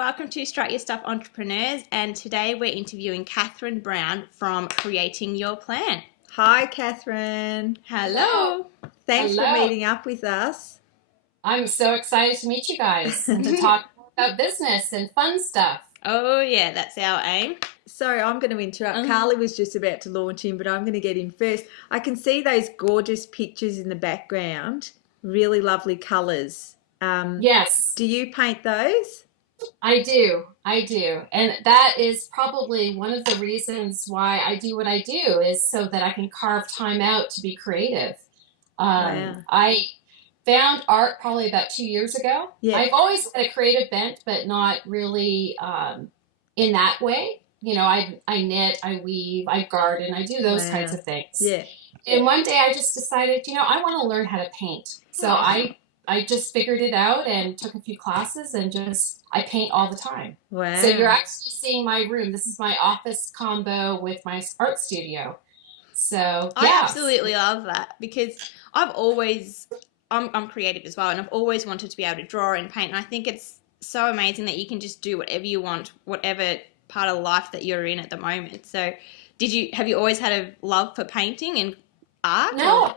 welcome to Start Your Stuff Entrepreneurs, and today we're interviewing Kathryn Brown from Creating Your Plan. Hi, Kathryn. Hello. Thanks for Hello. meeting up with us. I'm so excited to meet you guys and to talk about business and fun stuff. Oh yeah, that's our aim. Sorry, I'm going to interrupt. Carly was just about to launch in, but I'm going to get in first. I can see those gorgeous pictures in the background, really lovely colours. Yes, Do you paint those? I do. I do. And that is probably one of the reasons why I do what I do is so that I can carve time out to be creative. Wow. I found art probably about 2 years ago. Yeah. I've always had a creative bent, but not really in that way. You know, I knit, I weave, I garden, I do those Wow. kinds of things. Yeah. And one day I just decided, I want to learn how to paint. So I just figured it out and took a few classes and I paint all the time. Wow. So you're actually seeing my room. This is my office combo with my art studio. So I yeah. absolutely love that because I'm creative as well, and I've always wanted to be able to draw and paint, and I think it's so amazing that you can just do whatever you want, whatever part of life that you're in at the moment. So have you always had a love for painting and art? No.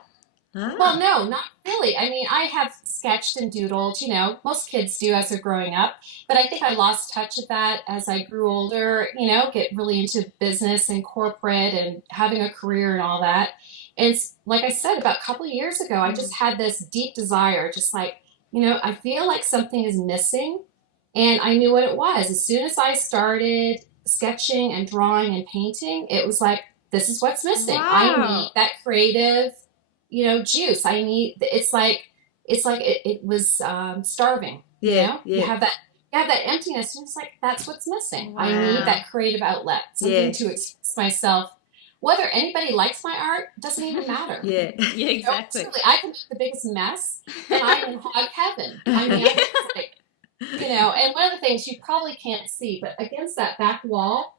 Ah. Well, no, not really. I mean, I have sketched and doodled, most kids do as they're growing up. But I think I lost touch of that as I grew older, get really into business and corporate and having a career and all that. And like I said, about a couple of years ago, I just had this deep desire, just like, I feel like something is missing. And I knew what it was. As soon as I started sketching and drawing and painting, it was like, this is what's missing. Wow. I need that creative juice. It was starving. Yeah. You have that emptiness, and it's like that's what's missing. I Wow. need that creative outlet, something to express myself. Whether anybody likes my art doesn't even matter. Yeah. Yeah, exactly. Truly, I can make the biggest mess, and I'm in hog heaven. I mean, I'm just like, and one of the things you probably can't see, but against that back wall,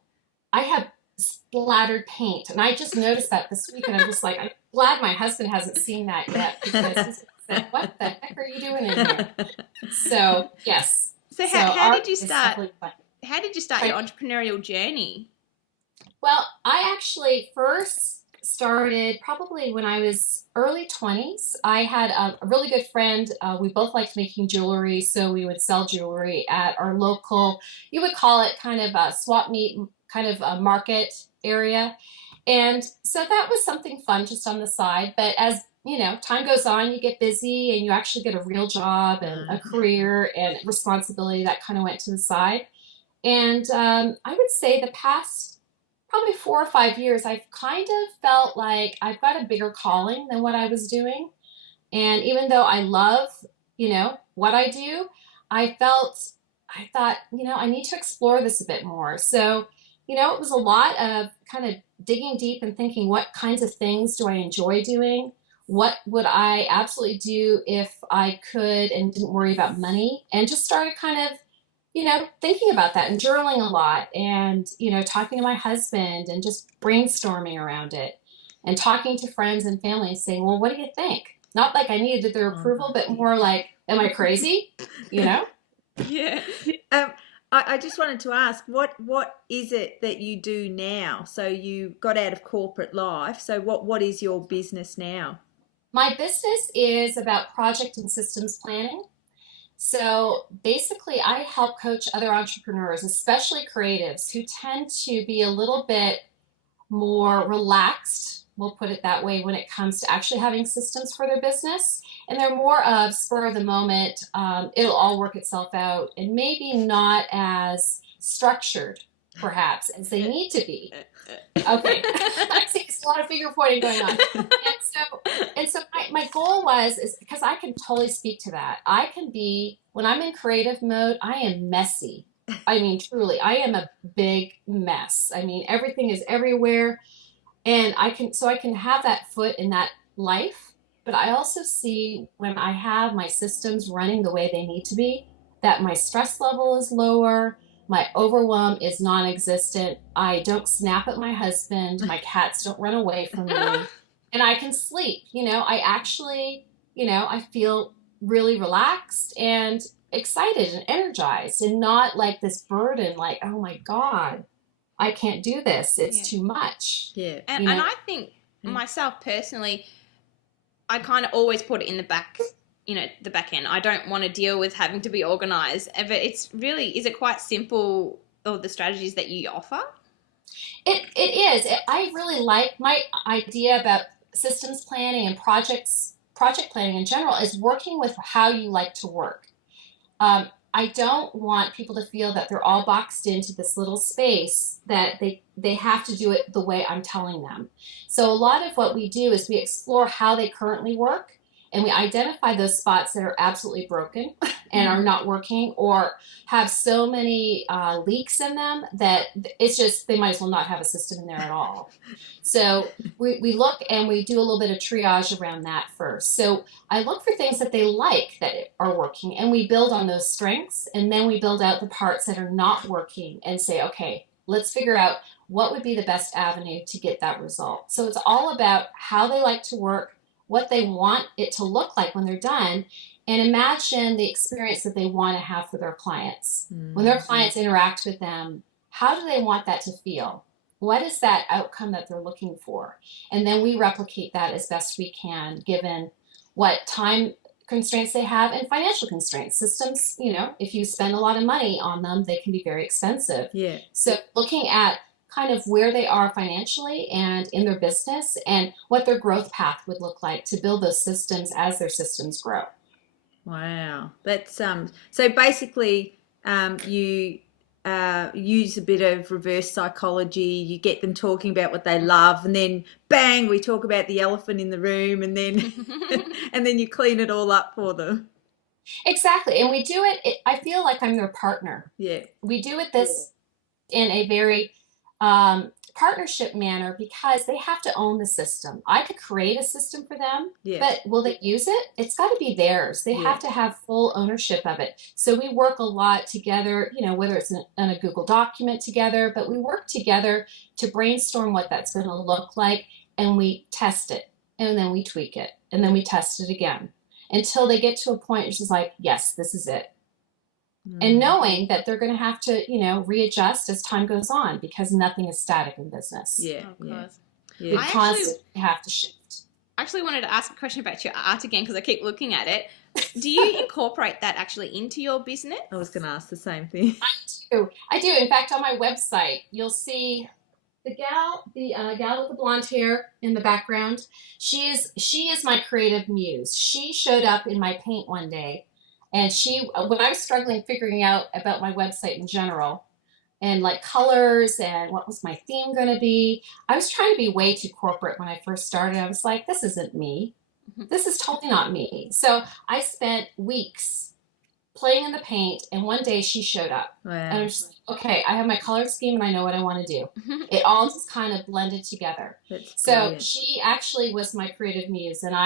I have splattered paint, and I just noticed that this week, and I'm just like, I'm glad my husband hasn't seen that yet because he's like, what the heck are you doing in here? So yes. So how did you start? Fun. How did you start your entrepreneurial journey? Well, I actually first started probably when I was early 20s. I had a really good friend. We both liked making jewelry, so we would sell jewelry at our local, you would call it kind of a swap meet, kind of a market area. And so that was something fun just on the side. But as time goes on, you get busy and you actually get a real job and a career and responsibility that kind of went to the side. And I would say the past probably 4 or 5 years, I've kind of felt like I've got a bigger calling than what I was doing. And even though I love, what I do, I thought, I need to explore this a bit more. So, it was a lot of kind of digging deep and thinking, what kinds of things do I enjoy doing? What would I absolutely do if I could and didn't worry about money? And just started kind of, thinking about that and journaling a lot and, talking to my husband and just brainstorming around it and talking to friends and family and saying, well, what do you think? Not like I needed their approval, but more like, am I crazy? Yeah. I just wanted to ask, what is it that you do now? So you got out of corporate life. So what is your business now? My business is about project and systems planning. So basically, I help coach other entrepreneurs, especially creatives, who tend to be a little bit more relaxed, we'll put it that way, when it comes to actually having systems for their business. And they're more of spur of the moment, it'll all work itself out, and maybe not as structured, perhaps, as they need to be. Okay, I see there's a lot of finger pointing going on. And so my goal is because I can totally speak to that. I can be, when I'm in creative mode, I am messy. I mean, truly, I am a big mess. I mean, everything is everywhere. And I can have that foot in that life, but I also see when I have my systems running the way they need to be, that my stress level is lower, my overwhelm is non-existent, I don't snap at my husband, my cats don't run away from me, and I can sleep. I actually, I feel really relaxed, and excited and energized and not like this burden, like, oh my God, I can't do this. It's too much. Yeah. And I think myself personally, I kind of always put it in the back, the back end. I don't want to deal with having to be organized. But it's really, is it quite simple, all the strategies that you offer? It is. I really like my idea about systems planning and project planning in general is working with how you like to work. I don't want people to feel that they're all boxed into this little space that they have to do it the way I'm telling them. So a lot of what we do is we explore how they currently work and we identify those spots that are absolutely broken and are not working or have so many leaks in them that it's just they might as well not have a system in there at all. So we look and we do a little bit of triage around that first. So I look for things that they like that are working and we build on those strengths and then we build out the parts that are not working and say, okay, let's figure out what would be the best avenue to get that result. So it's all about how they like to work, what they want it to look like when they're done, and imagine the experience that they want to have for their clients. When their clients interact with them, how do they want that to feel? What is that outcome that they're looking for? And then we replicate that as best we can, given what time constraints they have and financial constraints. Systems, if you spend a lot of money on them, they can be very expensive. Yeah. So looking at kind of where they are financially and in their business and what their growth path would look like to build those systems as their systems grow. Wow. That's so basically you use a bit of reverse psychology, you get them talking about what they love and then bang, we talk about the elephant in the room and then and then you clean it all up for them. Exactly. And we do it, I feel like I'm their partner. Yeah. We do it this in a very partnership manner because they have to own the system. I could create a system for them, but will they use it? It's got to be theirs. They have to have full ownership of it. So we work a lot together, whether it's in a Google document together, but we work together to brainstorm what that's going to look like and we test it and then we tweak it and then we test it again until they get to a point which is like, yes, this is it. And knowing that they're going to have to, readjust as time goes on because nothing is static in business. Yeah, of course. We constantly have to shift. I actually wanted to ask a question about your art again because I keep looking at it. Do you incorporate that actually into your business? I was going to ask the same thing. I do. In fact, on my website, you'll see the gal with the blonde hair in the background. She is my creative muse. She showed up in my paint one day. And when I was struggling figuring out about my website in general and like colors and what was my theme going to be, I was trying to be way too corporate when I first started. I was like, this isn't me. This is totally not me. So I spent weeks playing in the paint and one day she showed up. Wow. And I'm just like, okay, I have my color scheme and I know what I want to do. It all just kind of blended together. So she actually was my creative muse and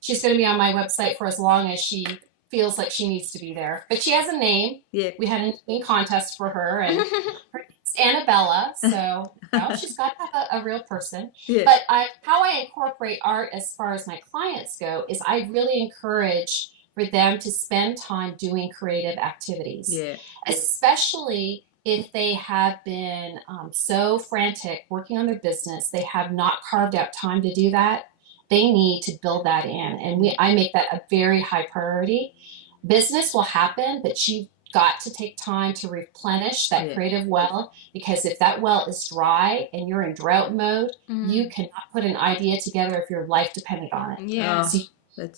she's going to be on my website for as long as she feels like she needs to be there, but she has a name. Yeah, we had a name contest for her, and her name's Annabella. So she's got to have a real person. Yeah. But how I incorporate art as far as my clients go is I really encourage for them to spend time doing creative activities. Yeah, especially if they have been so frantic working on their business, they have not carved out time to do that. They need to build that in. And I make that a very high priority. Business will happen, but you've got to take time to replenish that creative well, because if that well is dry and you're in drought mode, you cannot put an idea together if your life depended on it. Yeah. So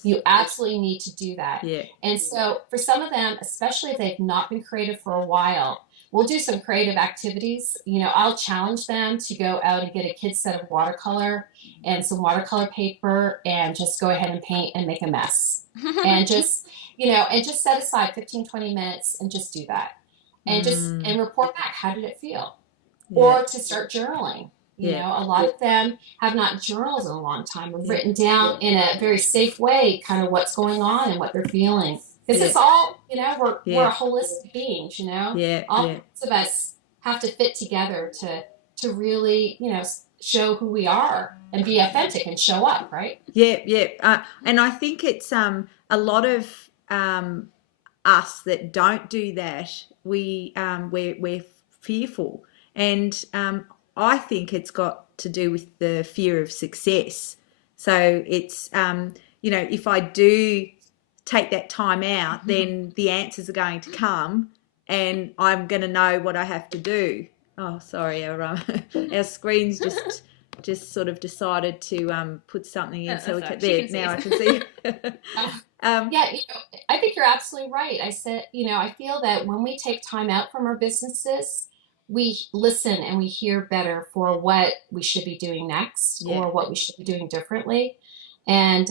you absolutely need to do that. Yeah. And so for some of them, especially if they've not been creative for a while, we'll do some creative activities. I'll challenge them to go out and get a kid's set of watercolor and some watercolor paper and just go ahead and paint and make a mess. And just, and just set aside 15, 20 minutes and just do that. And and report back. How did it feel? Yeah. Or to start journaling. You know, a lot of them have not journaled in a long time or written down in a very safe way kind of what's going on and what they're feeling. Because it's all, we're holistic beings, all of us have to fit together to really, show who we are and be authentic and show up, right? Yeah. And I think it's a lot of us that don't do that, we're fearful, and I think it's got to do with the fear of success. So it's if I do take that time out, then the answers are going to come, and I'm going to know what I have to do. Oh, sorry, our screen's just sort of decided to put something in, so we can, there now I can see. Yeah, I think you're absolutely right. I feel that when we take time out from our businesses, we listen and we hear better for what we should be doing next or what we should be doing differently. And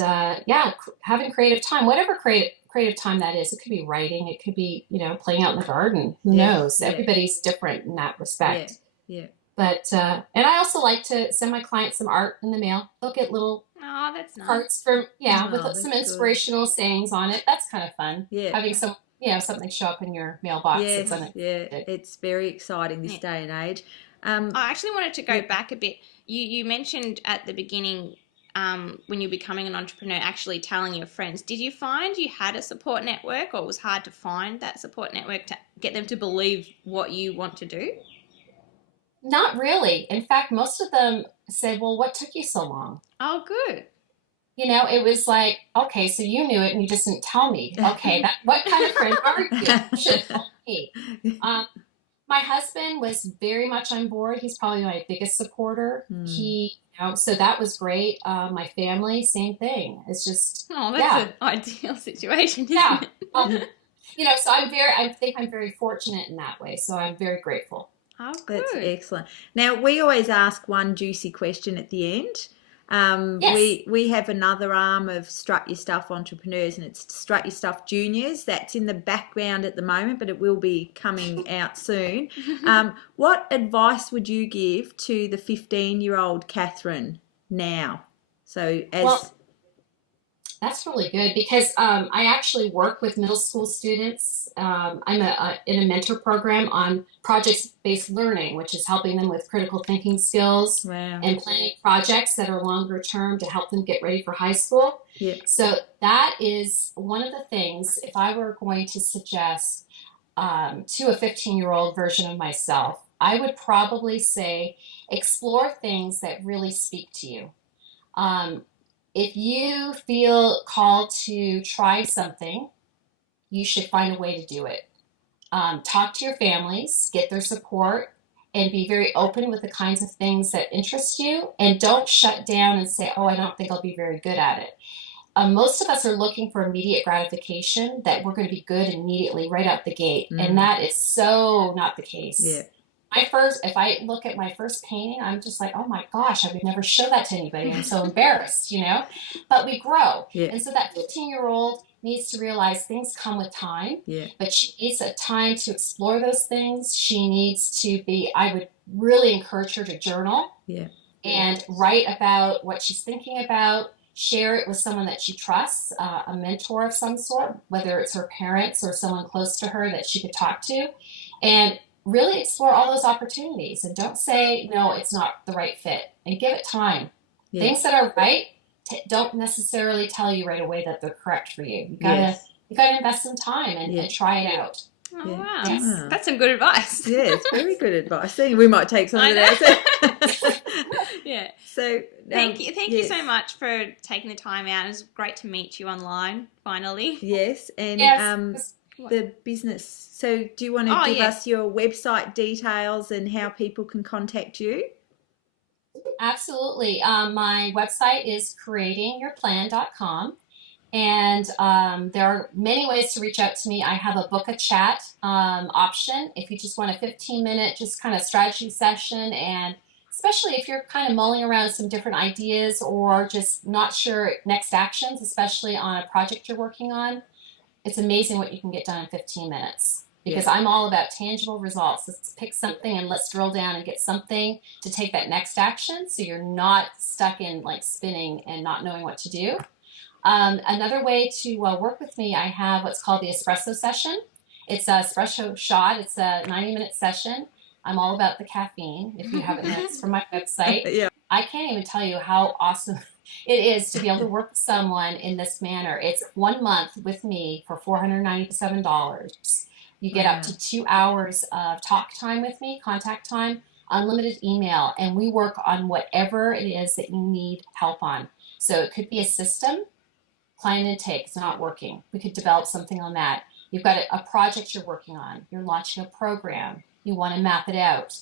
having creative time, whatever creative time that is, it could be writing, it could be, playing out in the garden. Who knows? Everybody's different in that respect. Yeah. But and I also like to send my clients some art in the mail. They'll get little that's nice. cards with some inspirational sayings on it. That's kind of fun. Yeah. Having something show up in your mailbox. It's very exciting this day and age. I actually wanted to go back a bit. You mentioned at the beginning when you're becoming an entrepreneur, actually telling your friends. Did you find you had a support network, or it was hard to find that support network to get them to believe what you want to do? Not really. In fact, most of them said, well, what took you so long? Oh, good. It was like, okay, so you knew it and you just didn't tell me. Okay, what kind of friend are you? You should have told me. My husband was very much on board. He's probably my biggest supporter. So that was great. My family, same thing. It's just an ideal situation, isn't it? So I think I'm very fortunate in that way. So I'm very grateful. Oh, good. That's excellent. Now, we always ask one juicy question at the end. We have another arm of Strut Your Stuff Entrepreneurs, and it's Strut Your Stuff Juniors. That's in the background at the moment, but it will be coming out soon. What advice would you give to the 15-year-old Kathryn now? That's really good because I actually work with middle school students. I'm in a mentor program on project-based learning, which is helping them with critical thinking skills and planning projects that are longer term to help them get ready for high school. Yeah. So that is one of the things, if I were going to suggest to a 15-year-old version of myself, I would probably say explore things that really speak to you. If you feel called to try something, you should find a way to do it. Talk to your families, get their support, and be very open with the kinds of things that interest you. And don't shut down and say, oh, I don't think I'll be very good at it. Most of us are looking for immediate gratification, that we're going to be good immediately right out the gate. And that is so not the case. Yeah. If I look at my first painting, I'm just like, oh my gosh, I would never show that to anybody. I'm so embarrassed, but we grow. Yeah. And so that 15-year-old needs to realize things come with time, but she needs a time to explore those things. She needs to I would really encourage her to journal and write about what she's thinking about, share it with someone that she trusts, a mentor of some sort, whether it's her parents or someone close to her that she could talk to, and really explore all those opportunities, and don't say, no, it's not the right fit, and give it time. Things that are right don't necessarily tell you right away that they're correct for you. You gotta invest some time and try it out. Oh, wow. Yes. That's some good advice. Yeah, it's very good advice. I think we might take some of that. Yeah. So thank you so much for taking the time out. It was great to meet you online finally. Yes, and the business. So do you want to give us your website details and how people can contact you? Absolutely. My website is creatingyourplan.com. And there are many ways to reach out to me. I have a book a chat option if you just want a 15-minute just kind of strategy session, and especially if you're kind of mulling around some different ideas or just not sure next actions, especially on a project you're working on. It's amazing what you can get done in 15 minutes because I'm all about tangible results. Let's pick something and let's drill down and get something to take that next action so you're not stuck in like spinning and not knowing what to do. Another way to work with me, I have what's called the espresso session. It's a espresso shot. It's a 90-minute session. I'm all about the caffeine. If you haven't noticed from my website, I can't even tell you how awesome It is to be able to work with someone in this manner. It's 1 month with me for $497. You get up Wow. to 2 hours of talk time with me, contact time, unlimited email, and we work on whatever it is that you need help on. So it could be a system, client intake is not working. We could develop something on that. You've got a project you're working on. You're launching a program. You want to map it out.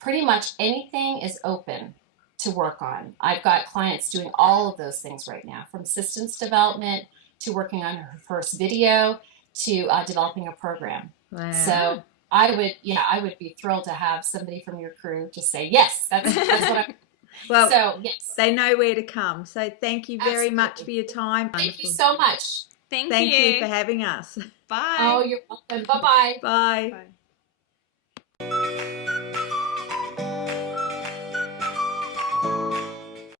Pretty much anything is open to work on. I've got clients doing all of those things right now, from systems development to working on her first video to developing a program. Wow. So I would be thrilled to have somebody from your crew just say, yes, that's what I'm. Well, So yes, they know where to come. So thank you very much absolutely. for your time. Thank you Wonderful. so much. Thank Thank you for you. having us. Bye. Oh, you're welcome. Bye-bye. Bye. Bye.